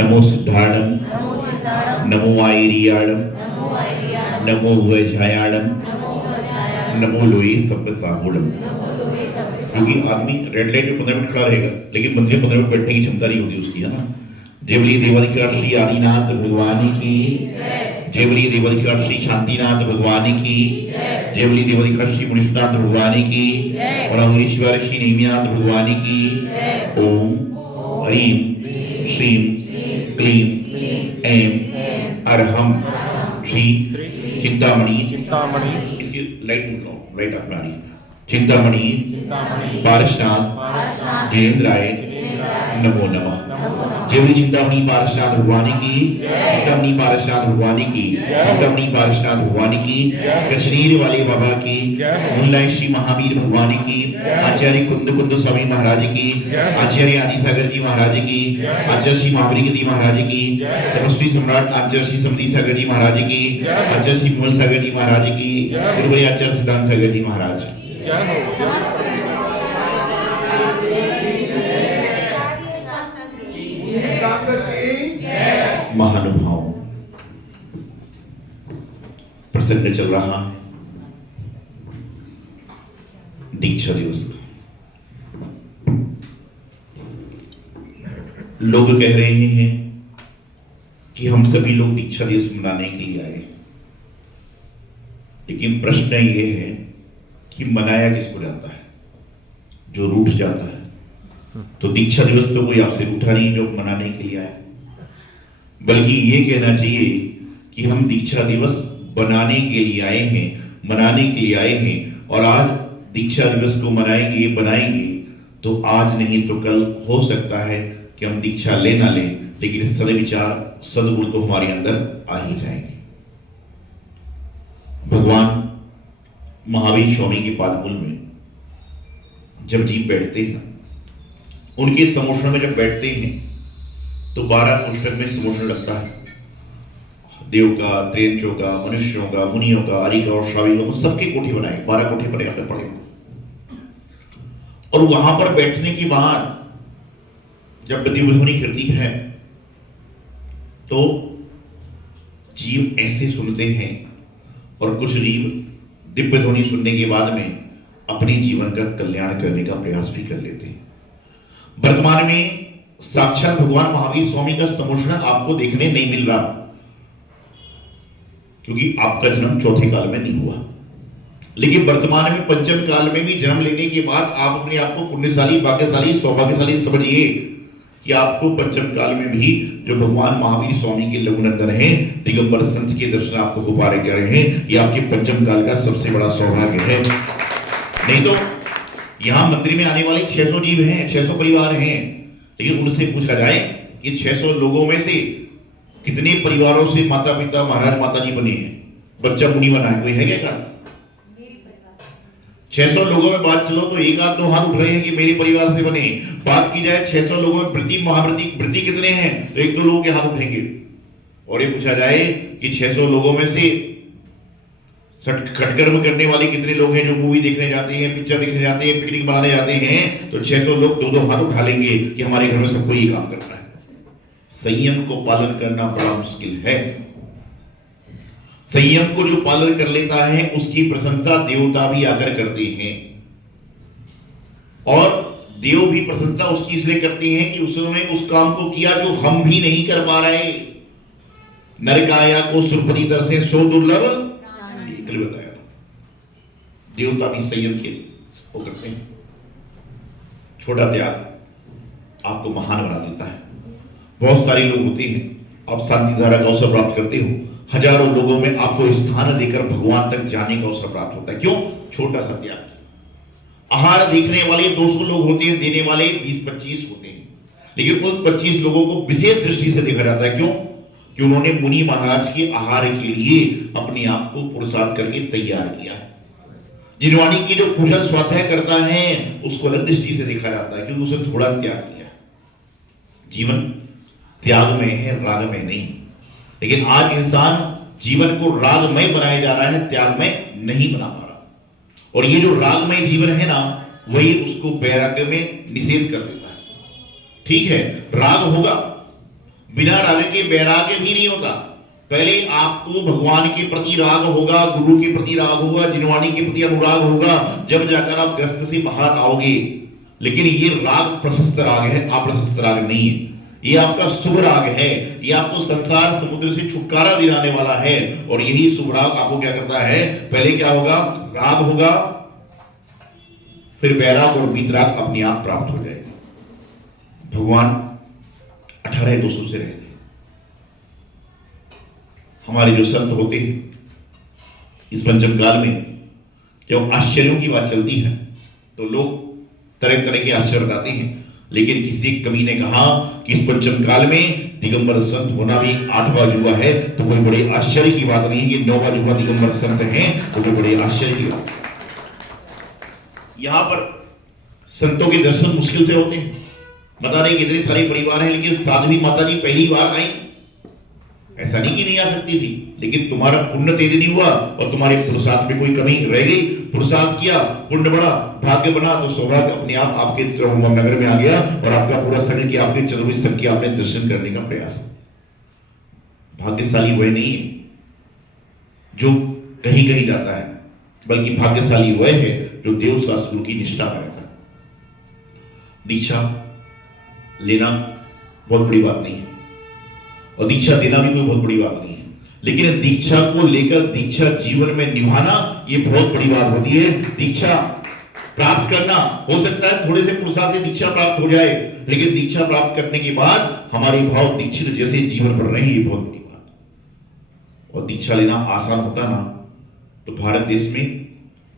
नमो सिद्धार्णम नमो आयरियाणम नमो वैझायाणम नमो लोई सब्बसाहुणम। क्योंकि आदमी रेड लाइट में 15 मिनट खड़ा रहेगा, लेकिन मंदिर में 15 मिनट बैठने की क्षमता नहीं होती उसकी, है ना। जय बोलिए देवाधिकार श्री आदिनाथ भगवान की, जय बोलिए देवाधिकार श्री शांतिनाथ भगवान की, जय बोलिए देवाधिकार श्री मुनीश्वरनाथ भगवान की, और अमरीश्वर श्री नेमिनाथ भगवान की। ओम ह्रीम श्रीम क्लीम ऐं अरहम श्री चिंतामणि। इसकी लाइट अपना रही चिंतामणि पारसनाथ जयेंद्राय नमो नमः। जय बोलिए चिंतामणि पारसनाथ भगवान की, चिंतामणि पारसनाथ भगवान की, चिंतामणि पारसनाथ भगवान की, कश्मीर वाले बाबा की, मुल्लाई श्री महावीर भगवान की, आचार्य कुंद कुंद स्वामी महाराज की, आचार्य आदि सागर जी महाराज की, आचार्य श्री महावीर गिरी महाराज की, तपस्वी सम्राट आचार्य श्री समधी सागर जी महाराज की, आचार्य श्री विमल सागर जी महाराज की, गुरुवरी आचार्य सिद्धांत सागर जी महाराज की। महानुभाव प्रसंग चल रहा दीक्षा दिवस का। लोग कह रहे हैं कि हम सभी लोग दीक्षा दिवस मनाने के लिए आए, लेकिन प्रश्न ये है कि मनाया किसको जाता है? जो रूठ जाता है। तो दीक्षा दिवस तो कोई आपसे रूठा नहीं जो मनाने के लिए आए, बल्कि ये कहना चाहिए कि हम दीक्षा दिवस बनाने के लिए आए हैं, मनाने के लिए आए हैं, और आज दीक्षा दिवस को मनाएंगे बनाएंगे तो आज नहीं तो कल हो सकता है कि हम दीक्षा ले ना लें, लेकिन सद्विचार सद्गुण तो हमारे अंदर आ ही जाएंगे। भगवान महावीर स्वामी के पादमूल में जब जीव बैठते हैं, उनके समोषण में जब बैठते हैं तो 12 कोष्ठक में समोषण लगता है। देव का, त्रेंचों का, मनुष्यों का, मुनियों का, आर्य का और श्राविकों का, सबके कोठे बनाए, 12 कोठे बने अपने पड़े। और वहां पर बैठने के बाद जब दिव्य ध्वनि गिरती है तो जीव ऐसे सुनते हैं, और कुछ जीव दिव्य ध्वनि सुनने के बाद में अपने जीवन का कल्याण करने का प्रयास भी कर लेते हैं। वर्तमान में साक्षात भगवान महावीर स्वामी का समोषण आपको देखने नहीं मिल रहा, क्योंकि आपका जन्म चौथे काल में नहीं हुआ। लेकिन वर्तमान में पंचम काल में भी जन्म लेने के बाद आप अपने आप को पुण्यशाली, भाग्यशाली, सौभाग्यशाली समझिए कि आपको पंचम काल में भी जो भगवान महावीर स्वामी के लघुनंदन हैं, दिगंबर संत के दर्शन आपको हो पा रहे हैं, ये आपके पंचम काल का सबसे बड़ा सौभाग्य है। नहीं तो यहाँ मंदिर में आने वाले 600 जीव हैं, 600 परिवार हैं, लेकिन उनसे पूछा जाए कि 600 लोगों में से कितने परिवारों से माता पिता महाराज माता जी बने हैं, बच्चा मुनि बना है? कोई है क्या? 600 लोगों में बात चलो तो एक आध दो हाथ उठ रहे हैं कि मेरे परिवार से बने। बात की जाए 600 लोगों में वृत्ति महावृत्ति कितने हैं, तो एक दो लोगों के हाथ उठेंगे। और ये पूछा जाए कि 600 लोगों में से खटकर्म करने वाले कितने लोग हैं जो मूवी देखने जाते हैं, पिक्चर देखने जाते हैं, पिकनिक मनाने जाते हैं, तो 600 लोग दो हाथ उठा लेंगे कि हमारे घर में सबको ये काम करना है। संयम को पालन करना बड़ा मुश्किल है। संयम को जो पालन कर लेता है उसकी प्रशंसा देवता भी आकर करते हैं, और देव भी प्रशंसा उसकी इसलिए करते हैं कि उसने उस काम को किया जो हम भी नहीं कर पा रहे। नरकाया को सुरपति दर से सो दुर्लभ बताया था। देवता भी संयम के वो करते हैं। छोटा त्याग आपको महान बना देता है। बहुत सारे लोग होते हैं, आप शांति धारा का अवसर प्राप्त करते हो, हजारों लोगों में आपको स्थान देकर भगवान तक जाने का अवसर प्राप्त होता है। क्यों? छोटा सा त्याग। आहार देखने वाले 200 लोग होते हैं, देने वाले 20-25 होते हैं, लेकिन उन 25 लोगों को विशेष दृष्टि से देखा जाता है। क्यों? कि उन्होंने मुनि महाराज के आहार के लिए अपने आप को पुरुषार्थ करके तैयार किया। जिनवाणी की जो कुशल स्वाध्याय करता है उसको अलग दृष्टि से देखा जाता है, क्योंकि उसने थोड़ा त्याग किया। जीवन त्याग में है, राग में नहीं। लेकिन आज इंसान जीवन को रागमय बनाया जा रहा है, त्यागमय नहीं बना पा रहा। और ये जो रागमय जीवन है ना, वही उसको वैराग्य में निषेध कर देता है। ठीक है, राग होगा, बिना राग के वैराग्य भी नहीं होता। पहले आपको भगवान के प्रति राग होगा, गुरु के प्रति राग होगा, जिनवाणी के प्रति अनुराग होगा, जब जाकर आप ग्रस्त से बाहर आओगे। लेकिन ये राग प्रशस्त राग है, अप्रशस्त राग नहीं है। ये आपका शुभ राग है, ये आपको संसार समुद्र से छुटकारा दिलाने वाला है। और यही शुभ राग आपको क्या करता है, पहले क्या होगा, राग होगा, फिर वैराग और वीतराग अपने आप प्राप्त हो जाएगा। भगवान 18-200 से रहते। हमारे जो संत होते हैं इस पंचम काल में जब आश्चर्यों की बात चलती है तो लोग तरह तरह के आश्चर्य बताते हैं। लेकिन किसी कवि ने कहा कि इस पंचम काल में दिगंबर संत होना भी 8वां युवा है, तो कोई बड़े आश्चर्य की बात नहीं है कि 9वां युवा दिगंबर संत हैं, तो कोई बड़े आश्चर्य की बात। यहां पर संतों के दर्शन मुश्किल से होते हैं। बता रहे कितने सारे परिवार हैं, लेकिन साध्वी माता जी पहली बार आई। ऐसा नहीं कि नहीं आ सकती थी, लेकिन तुम्हारा पुण्य तेज नहीं हुआ और तुम्हारे पुरुषार्थ में कोई कमी रह गई। पुरुषार्थ किया, पुण्य बढ़ा, भाग्य बना, तो सौभाग्य अपने आप आपके नगर में आ गया और आपका पूरा संग किया, आपके चरणी संग किया, आपने दर्शन करने का प्रयास। भाग्यशाली वह नहीं है जो कहीं कहीं जाता है, बल्कि भाग्यशाली वह है जो देव शास्त्र की निष्ठा में रहता है। दीक्षा लेना बहुत बड़ी बात नहीं है और दीक्षा देना भी कोई बहुत बड़ी बात नहीं है, लेकिन दीक्षा को लेकर दीक्षा जीवन में निभाना ये बहुत बड़ी बात होती है। दीक्षा प्राप्त करना, हो सकता है थोड़े से पुरुषार्थ से दीक्षा प्राप्त हो जाए, लेकिन दीक्षा प्राप्त करने के बाद हमारे भाव दीक्षित जैसे जीवन बढ़ रहे हैं, ये बहुत बड़ी बात। और दीक्षा लेना आसान होता ना तो भारत देश में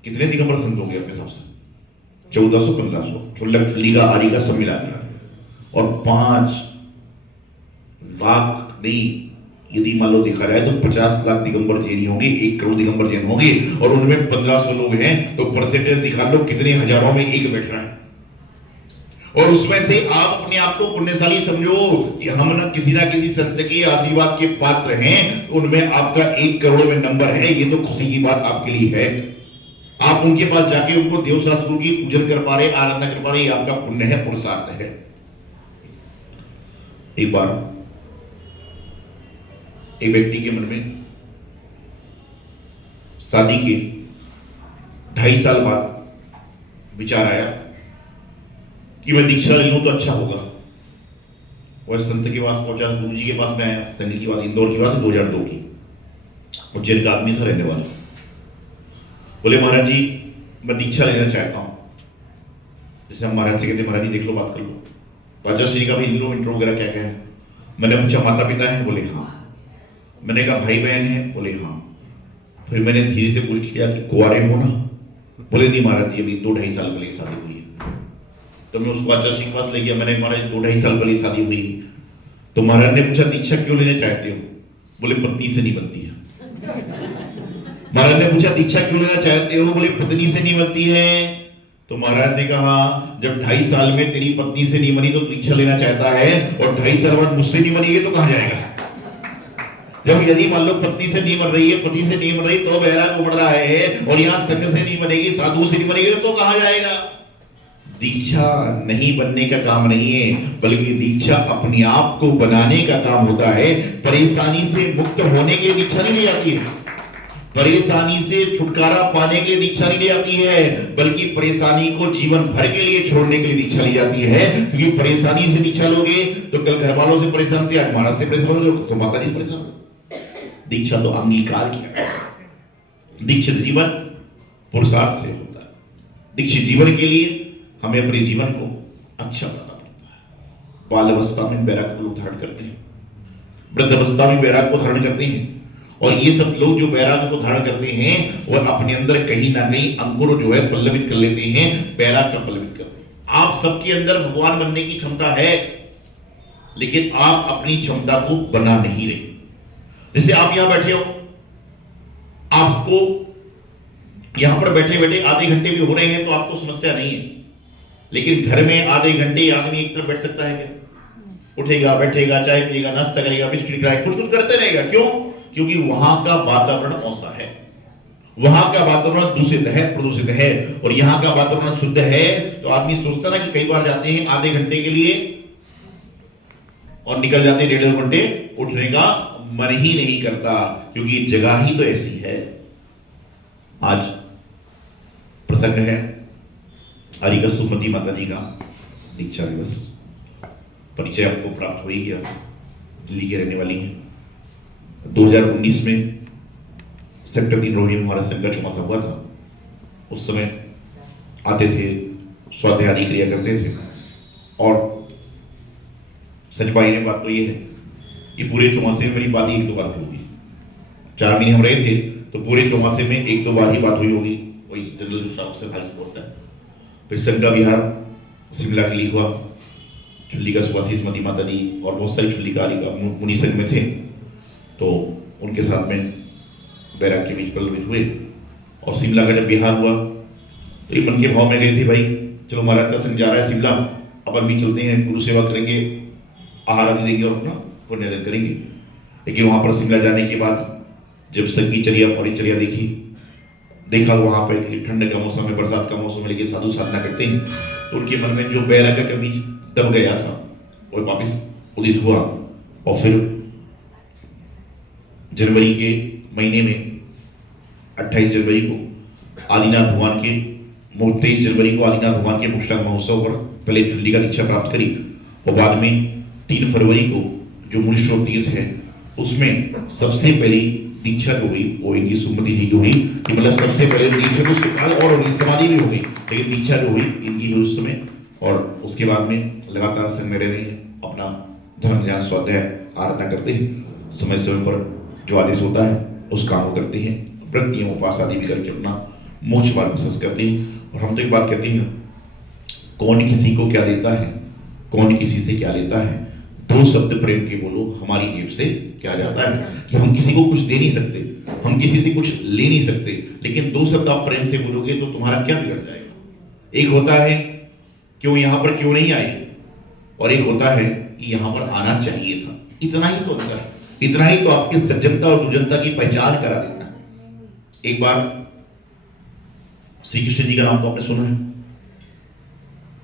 कितने दिगंबर संत होंगे अपने हिसाब से? 1400-1500 लीगा आरिगा सब मिला दिया। और 5 लाख नहीं, यदि मान लो देखा जाए तो 50 लाख दिगंबर जैन होंगे, 1 करोड़ दिगंबर जैन होंगे, और उनमें 1500 लोग हैं, तो परसेंटेज दिखा लो कितने हजारों में एक बैठ रहा है। और उसमें से आप अपने आप को पुण्यशाली समझो कि हम ना किसी संत के आशीर्वाद के पात्र हैं, उनमें आपका 1 करोड़ में नंबर है, ये तो खुशी की बात आपके लिए है। आप उनके पास जाके उनको देव शास्त्रों की पूजन कर पा रहे, आराधना कर पा रहे, ये आपका पुण्य है, पुरुषार्थ है। एक बार एक व्यक्ति के मन में शादी के 2.5 साल बाद विचार आया कि मैं दीक्षा ले लूं तो अच्छा होगा। वह संत के पास पहुंचा, गुरु जी के पास में आया। संत की बात इंदौर की बात है, 2002 की। उज्जैन का आदमी था, रहने वाला। बोले महाराज जी मैं दीक्षा लेना चाहता हूं। जैसे हम महाराज से कहते महाराज जी देख लो, बात कर लो, राजा श्री का भी इंट्रो वगैरह क्या क्या है। मैंने पूछा माता पिता है? बोले हाँ। मैंने कहा भाई बहन है? बोले हाँ। फिर मैंने धीरे से पूछ लिया कि कुंवारे हो ना? बोले नहीं महाराज जी अभी 2-2.5 साल पहले शादी हुई है। तो मैं उसको आचार्य सिंह के पास ले गया। मैंने महाराज 2-2.5 साल पहले शादी हुई। तो महाराज ने पूछा दीक्षा क्यों लेना चाहते हो? बोले पत्नी से नहीं बनती है। महाराज ने पूछा दीक्षा क्यों लेना चाहते हो? बोले पत्नी से नहीं बनती है। तो महाराज ने कहा जब 2.5 साल में तेरी पत्नी से नहीं बनी तो दीक्षा लेना चाहता है, और 2.5 साल बाद मुझसे नहीं बनी है तो कहां जाएगा? जब यदि मान लो पत्नी से नहीं बन रही है, पति से नहीं बन रही, तो बैराग उमड़ रहा है, और यहाँ संघ से नहीं बनेगी, साधु से नहीं बनेगी, तो कहां जाएगा? दीक्षा नहीं बनने का काम नहीं है, बल्कि दीक्षा अपने आप को बनाने का काम होता है। परेशानी से मुक्त होने के लिए दीक्षा नहीं ली जाती है, परेशानी से छुटकारा पाने के लिए दीक्षा नहीं ली जाती है, बल्कि परेशानी को जीवन भर के लिए छोड़ने के लिए दीक्षा ली जाती है। क्योंकि परेशानी से दीक्षा लोगे तो कल घर वालों से परेशान थे, आज महाराज से परेशान हो, तो माता जी परेशान। दीक्षा तो अंगीकार किया। दीक्षित जीवन पुरुषार्थ से होता है। दीक्षित जीवन के लिए हमें अपने जीवन को अच्छा बनाना पड़ता है। बाल अवस्था में बैराग को धारण करते हैं, वृद्ध अवस्था में बैराग को धारण करते हैं, और ये सब लोग जो बैराग को धारण करते हैं और अपने अंदर कहीं ना कहीं अंकुर जो है पल्लवित कर लेते हैं, बैराग का पल्लवित करते हैं। आप सबके अंदर भगवान बनने की क्षमता है, लेकिन आप अपनी क्षमता को बना नहीं रहे। जैसे आप यहां बैठे हो, आपको यहां पर बैठे बैठे आधे घंटे भी हो रहे हैं तो आपको समस्या नहीं है, लेकिन घर में आधे घंटे आदमी एक तरफ बैठ सकता है क्या? उठेगा, बैठेगा, चाय पिएगा, नाश्ता करेगा, बिस्किट खाएगा, कुछ कुछ करते रहेगा। क्यों? क्योंकि वहां का वातावरण ऐसा है, वहां का वातावरण दूषित है, प्रदूषित है, और यहाँ का वातावरण शुद्ध है। तो आदमी सोचता ना कि कई बार जाते हैं आधे घंटे के लिए और निकल जाते 1.5 घंटे, उठने का मन ही नहीं करता, क्योंकि जगह ही तो ऐसी है। आज प्रसंग है हरिकर सुमति माता जी का दीक्षा दिवस। परिचय आपको प्राप्त हो ही गया, दिल्ली की रहने वाली है। 2019 में सेक्टर 3 रोहिणी में हमारा संघ का चौमासा हुआ था। उस समय आते थे, स्वाध्याय आदि क्रिया करते थे, और सच भाई ने बात तो ये है कि पूरे चौमासे में मेरी बात ही 1-2 बार होगी। 4 महीने हम रहे थे, तो पूरे चौमासे में 1-2 बार ही बात हुई होगी, वही जनरल स्टाफ से भाई बोलता है। फिर संघ का विहार शिमला के लिए हुआ, चुल्ली का सुभाषी स्मृति माता जी और बहुत सारी चुल्ली का मुनि संघ में थे, तो उनके साथ में बैराग के बीच पल्लवित हुए। और शिमला का जब बिहार हुआ तो ये मन के भाव में गए थे, भाई चलो महाराज का संघ जा रहा है शिमला, अपन भी चलते हैं, गुरु सेवा करेंगे, आहार आदि देंगे और अपना पुण्य करेंगे। लेकिन वहां पर शिमला जाने के बाद जब संघ की चर्या परिचर्या देखा वहां पर ठंड का मौसम है, बरसात का मौसम है, लेकिन साधु साधना करते हैं, तो उनके मन में जो बैराग का बीज दब गया था वो वापिस उदित हुआ। और फिर जनवरी के महीने में 28 जनवरी को आदिनाथ भगवान के 23 जनवरी को आदिनाथ भगवान के पुष्टांग महोत्सव पर पहले चुल्ली का दीक्षा प्राप्त करी, और बाद में 3 फरवरी को जो मुनीश्वर तीर्थ है उसमें सबसे पहली दीक्षा जो हुई वो इनकी सुमति जी की हुई, कि मतलब सबसे पहले दीक्षा को स्वीकार और उनकी समाधि भी हो गई, लेकिन दीक्षा जो हुई इनकी हुई उस समय। और उसके बाद में लगातार संघ में रहे, अपना धर्म ज्ञान स्वाध्याय आराधना करते हैं, समय समय पर जो आदेश होता है उस काम को करते हैं, व्रत नियम उपास आदि भी करके अपना मोक्ष मार्ग विशेष करते हैं। और हम तो एक बात कहते हैं, कौन किसी को क्या देता है, कौन किसी से क्या लेता है, 2 शब्द प्रेम के बोलो, हमारी जेब से क्या जाता है। कि हम किसी को कुछ दे नहीं सकते, हम किसी से कुछ ले नहीं सकते, लेकिन 2 शब्द आप प्रेम से बोलोगे तो तुम्हारा क्या बिगड़ जाएगा। एक होता है क्यों यहाँ पर क्यों नहीं आए, और एक होता है कि यहाँ पर आना चाहिए था। इतना ही तो अंतर है, इतना ही तो आपकी सज्जनता और दुर्जनता की पहचान करा देता है। एक बार श्री कृष्ण जी का नाम तो आपने सुना है।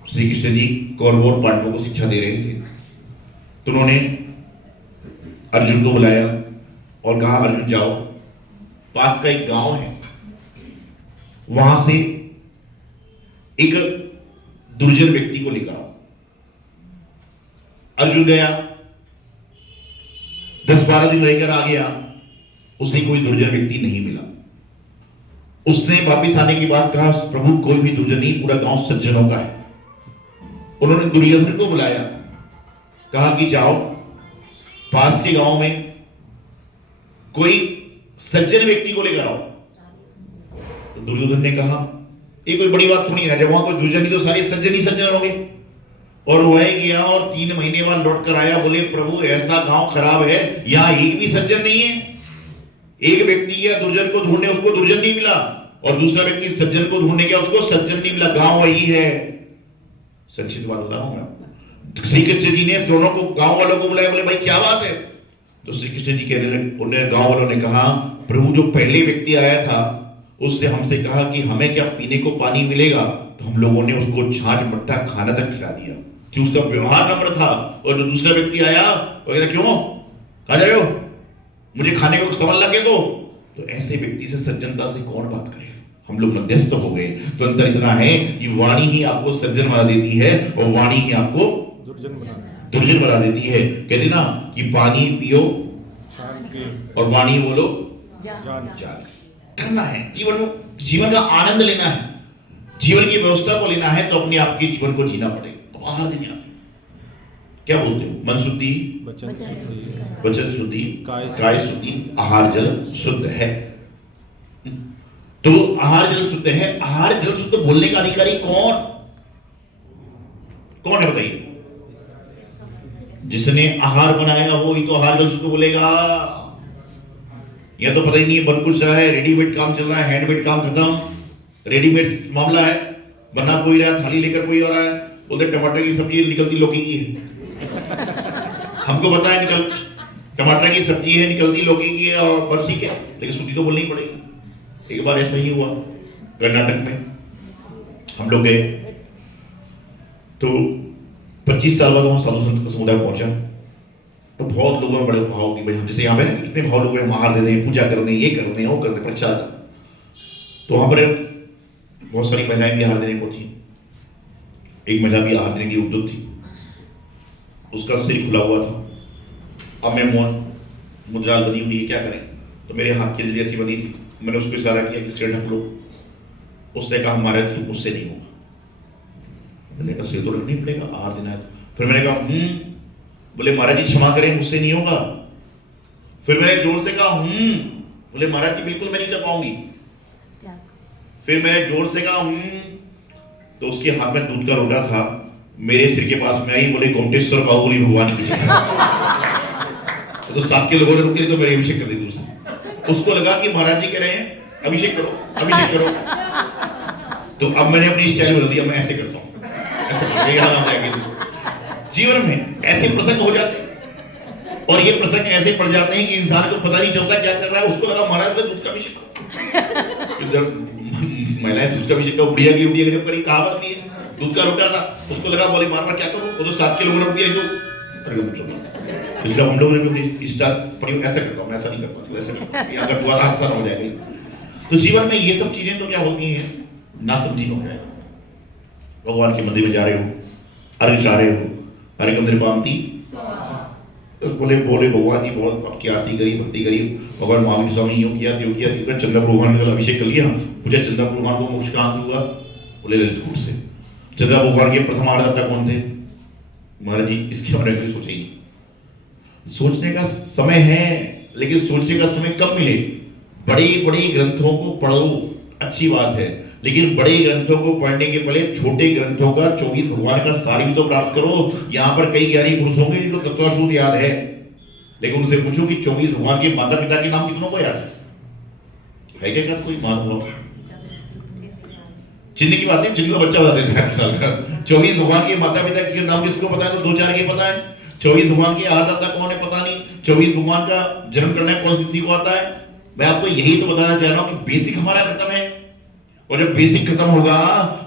श्री कृष्ण जी कौरवों और पांडवों को शिक्षा दे रहे थे, तो उन्होंने अर्जुन को बुलाया और कहा, अर्जुन जाओ, पास का एक गांव है, वहां से एक दुर्जन व्यक्ति को लेकर आओ। अर्जुन गया, 10-12 दिन रहकर आ गया, उसे कोई दुर्जन व्यक्ति नहीं मिला। उसने वापिस आने के बाद कहा, प्रभु कोई भी दुर्जन नहीं, पूरा गांव सज्जनों का है। उन्होंने दुर्योधन को बुलाया, कहा कि जाओ पास के गांव में कोई सज्जन व्यक्ति को लेकर आओ। तो दुर्योधन ने कहा, ये कोई बड़ी बात थोड़ी है, जब वहां कोई दुर्जन ही तो सारे सज्जन ही सज्जन होंगे। और वह गया और 3 महीने बाद लौट कर आया, बोले प्रभु ऐसा गांव खराब है, यहां एक भी सज्जन नहीं है। एक व्यक्ति गया दुर्जन को ढूंढने, उसको दुर्जन नहीं मिला, और दूसरा व्यक्ति सज्जन को ढूंढने गया, उसको सज्जन नहीं मिला, गांव वही है। सच्ची बात बता रहा हूं मैं। श्री कृष्ण जी ने दोनों को, गांव वालों को बुलाया, बोले भाई क्या बात है। तो श्री कृष्ण जी कहने लगे, उन्हें गांव वालों ने कहा, प्रभु जो पहले व्यक्ति आया था उससे हमसे कहा कि हमें क्या पीने को पानी मिलेगा, तो हम लोगों ने उसको छाछ मट्ठा खाना तक खिला दिया, कि उसका व्यवहार नम्र था। और जो दूसरा व्यक्ति आया वो कहता, क्यों कहा जा रहे हो, मुझे खाने को सवाल लगे। तो ऐसे व्यक्ति से सज्जनता से कौन बात करे, हम लोग मध्यस्थ हो गए। तो अंतर इतना है कि वाणी ही आपको सज्जन बना देती है और वाणी ही आपको दुर्जन बना देती है। कहते ना कि पानी पियो और वाणी बोलो जान। करना है जीवन का आनंद लेना है, जीवन की व्यवस्था को लेना है, तो अपने आप के जीवन को जीना पड़ेगा। तो आहार देना, क्या बोलते हो, मन शुद्धि, वचन शुद्धि, काय शुद्धि, आहार जल शुद्ध है। तो आहार जल शुद्ध है। आहार जल शुद्ध बोलने का अधिकारी कौन है बताइए। जिसने आहार बनाया वो ही तो आहार जल शुद्ध बोलेगा। यह तो पता ही नहीं है, बन कुछ रहा है, रेडीमेड काम चल रहा है, हैंडमेड काम खत्म, रेडीमेड मामला है, बना कोई रहा, थाली लेकर कोई आ रहा है, बोलते टमाटर की सब्जी निकलती लौकी की है। हमको पता है निकल टमाटर की सब्जी है, निकलती लौकी की है और बरसी के, लेकिन शुद्धि तो बोलनी पड़ेगी। एक बार ऐसा ही हुआ कर्नाटक में, हम लोग गए तो 25 साल बाद वहां साधु संत का समुदाय पहुंचा। तो बहुत लोगों में बड़े भाव की वजह, जैसे यहाँ पे कितने भाव लोग हम आहार दे दें, पूजा कर दें, ये कर दें, वो कर दें, परीक्षा। तो वहाँ पर बहुत सारी महिलाएं भी आहार देने को थी। एक महिला भी आहार देने की उद्युक्त थी, उसका सिर खुला हुआ था। अब मैं मौन मुद्रा बनी हुई है, क्या करें? तो मेरे हाथ की जैसी बनी थी, मैंने उसको इशारा किया कि सिर ढक लो। उसने कहा महाराज जी मुझसे नहीं होगा। मैंने कहा सिर तो ढकना ही पड़ेगा, आहार देना है। फिर मैंने कहा बोले महाराज जी क्षमा करें, मुझसे नहीं होगा। फिर मैंने जोर से कहा बोले महाराज जी बिल्कुल मैं नहीं कर पाऊंगी। फिर मैंने जोर से कहा तो उसके हाथ में दूध का लोटा था, मेरे सिर के पास में आई, बोले कोमटेश्वर बाहुबली भगवान की जय। तो साथ के लोगों ने रुके तो मेरे अभिषेक कर दी दूसरा। उसको लगा कि महाराज जी कह रहे हैं अभिषेक करो, अभिषेक करो। तो अब मैंने अपनी स्टाइल बदल दिया, मैं ऐसे करता हूँ, ऐसे याद जीवन में ऐसे प्रसंग हो जाते हैं। और ये प्रसंग ऐसे पड़ जाते हैं कि इंसान को पता नहीं चलता क्या कर रहा है। उसको लगा महाराज मैं दूध का अभिषेक करो। जब महिलाएं दूध का अभिषेक का उड़िया की जब करी, कहावत नहीं है, दूध का लोटा था, उसको लगा बोले बार बार क्या करूं। वो तो साथ के लोगों ने उड़िया हम लोगों ने भी स्टार्ट ऐसा करता हूँ, मैं ऐसा नहीं करता, वैसे अगर दोबारा हादसा हो जाएगा। तो जीवन में ये सब चीजें तो क्या होती हैं, ना समझी हो जाए। भगवान के मंदिर में जा रहे हो, अर्घ चाह रहे हो, अर्घ मेरे पामती तो बोले भगवान जी बहुत आपकी आरती करी, भक्ति करी, भगवान महावीर स्वामी यूं किया त्यों किया, चंद्र भगवान का अभिषेक कर लिया। मुझे चंद्र भगवान को मोक्ष कहां से हुआ? बोले ललितकूट से। चंद्र भगवान के प्रथम आराधना कौन थे? महाराज जी इसके बारे में सोचा ही। सोचने का समय है, लेकिन सोचने का समय कब मिले? बड़े बड़े ग्रंथों को पढ़ो, अच्छी बात है, लेकिन बड़े ग्रंथों को पढ़ने के पहले छोटे ग्रंथों का 24 भगवान का सार भी तो प्राप्त करो। यहाँ पर कई ज्ञानी पुरुष होंगे जिनको तत्वाशुद्ध याद है, लेकिन उनसे पूछो कि 24 भगवान के माता पिता के नाम कितनों को याद है क्या? कोई मान लो चिन्ह की बात है, चिन्ह का बच्चा बता देता है साल का। 24 भगवान के माता पिता के नाम किसको पता है? तो 2-4 के पता है। 24 भगवान के आदाता कौन है पता नहीं। 24 भगवान का जन्म करना है कौन सी तिथि को आता है? मैं आपको यही तो बताना चाह रहा हूँ कि बेसिक हमारा खत्म है। और जब बेसिक खत्म होगा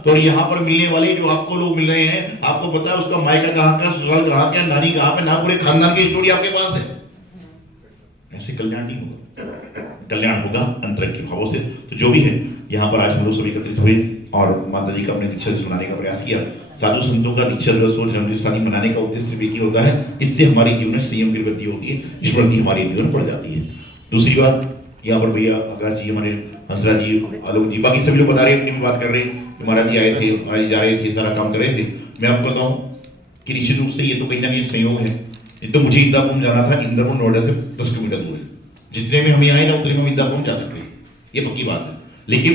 तो यहाँ पर मिलने वाले जो आपको लोग मिल रहे हैं, आपको पता है उसका मायका कहाँ का, ससुराल कहाँ का, नानी कहाँ पे, ना पूरे खानदान की स्टोरी आपके पास है। ऐसे कल्याण नहीं होगा, कल्याण होगा अंतरंग के भावों से। तो जो भी है, यहाँ पर आज हम लोग सभी एकत्रित हुए और माता जी का अपने दीक्षा दिवस मनाने का प्रयास किया। साधु संतों का दीक्षा दिवस और जन्मदिवस मनाने का उद्देश्य भी होता है, इससे हमारे जीवन में संयम की वृद्धि होती है, स्मृति हमारे जीवन में बढ़ जाती है। दूसरी बात, यहाँ पर भैया आकाश जी, हमारे हंसराज जी, आलोक जी, बाकी सभी लोग बता रहे हैं, अपनी बात कर रहे हैं। महाराज जी आए थे, महाराज जी जा रहे थे, सारा काम कर रहे थे। मैं आपको बताऊं कि निश्चित रूप से ये तो कहीं ना कहीं संयोग है। ये तो मुझे इंदापुर जाना था, इंदापुर नोएडा से 10 किलोमीटर दूर है। जितने में हम यहाँ आए ना उतने में इंदापुर जा सकते हैं, ये पक्की बात है। लेकिन